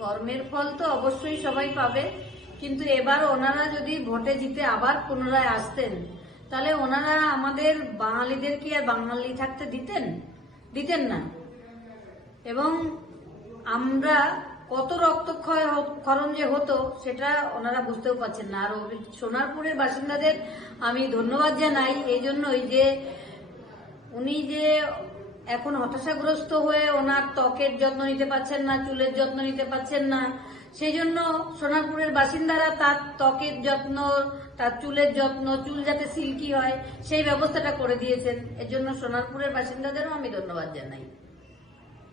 কর্মের ফল তো অবশ্যই সবাই পাবে, কিন্তু এবার ওনারা যদি ভোটে জিতে আবার পুনরায় আসতেন তাহলে ওনারা আমাদের বাঙালিদের কি আর বাঙালি থাকতে দিতেন না। এবং আমরা কত রক্তক্ষরণ যে হতো সেটা ওনারা বুঝতেও পারছেন না। আর সোনারপুরের বাসিন্দাদের আমি ধন্যবাদ জানাই এই জন্যই যে উনি যে এখন হতাশাগ্রস্ত হয়ে ওনার ত্বকের যত্ন নিতে পারছেন না, চুলের যত্ন নিতে পারছেন না, সেই জন্য সোনারপুরের বাসিন্দারা তার ত্বকের যত্ন, তার চুলের যত্ন, চুল যাতে সিল্কি হয় সেই ব্যবস্থাটা করে দিয়েছেন। এর জন্য সোনারপুরের বাসিন্দাদেরও আমি ধন্যবাদ জানাই।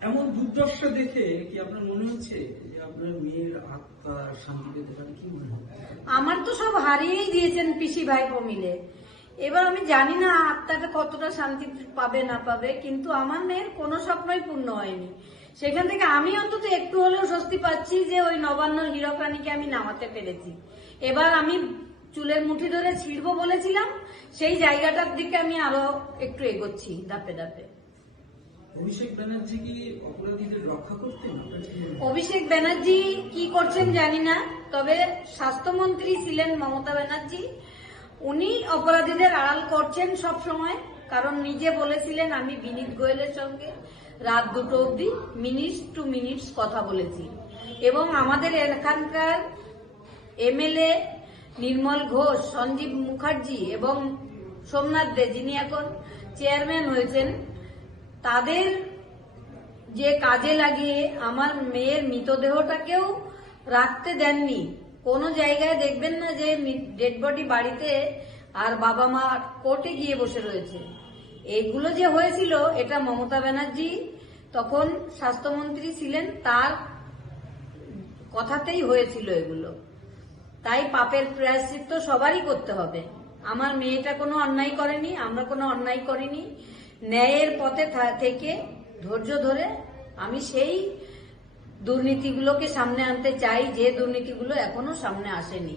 এমন দুর্দশা দেখে কি আপনার মনে হচ্ছে যে আপনার মেয়ের আত্মা শান্তি পেতে পারে? কি মনে হয়? আমার তো সব হারিয়েই দিয়েছেন পিসি ভাইপো মিলে। এবার আমি জানি না আত্মাটা কতটা শান্তি পাবে না পাবে, কিন্তু আমার মেয়ের কোনো স্বপ্নই পূর্ণ হয়নি। সেখান থেকে আমি অন্তত একটু হলেও স্বস্তি পাচ্ছি যে ওই নবান্ন হীরক রানীকে আমি নামাতে পেরেছি। এবার আমি চুলের মুঠি ধরে ছিঁড়বো বলেছিলাম, সেই জায়গাটার দিকে আমি আরো একটু এগোচ্ছি ধাপে ধাপে। অভিষেক ব্যানার্জি কি অপরাধীদের রক্ষা করতেন? অভিষেক ব্যানার্জি কি করছেন জানি না, তবে স্বাস্থ্যমন্ত্রী ছিলেন মমতা ব্যানার্জি, উনি অপরাধীদের আড়াল করছেন সব সময়। কারণ নিজে বলেছিলেন আমি বিনীত গোয়েলের সঙ্গে রাত 2টো অবধি মিনিট টু মিনিটস কথা বলেছি। এবং আমাদের এখানকার এমএলএ নির্মল ঘোষ, সঞ্জীব মুখার্জি এবং সোমনাথ দে যিনি এখন চেয়ারম্যান হয়েছেন, তাদের যে কাজে লাগিয়ে আমার মেয়ের মৃতদেহটাকেও রাখতে দেননি। কোনো জায়গায় দেখবেন না যে ডেড বডি বাড়িতে আর বাবা মা কোর্টে গিয়ে বসে রয়েছে। এগুলো যে হয়েছিল এটা মমতা ব্যানার্জি তখন স্বাস্থ্যমন্ত্রী ছিলেন, তার কথাতেই হয়েছিল এগুলো। তাই পাপের প্রায়শ্চিত্ত সবারই করতে হবে। আমার মেয়েটা কোনো অন্যায় করেনি, আমরা কোনো অন্যায় করিনি। ন্যায়ের পথে থেকে ধৈর্য ধরে আমি সেই দুর্নীতিগুলোকে সামনে আনতে চাই যে দুর্নীতিগুলো এখনো সামনে আসেনি।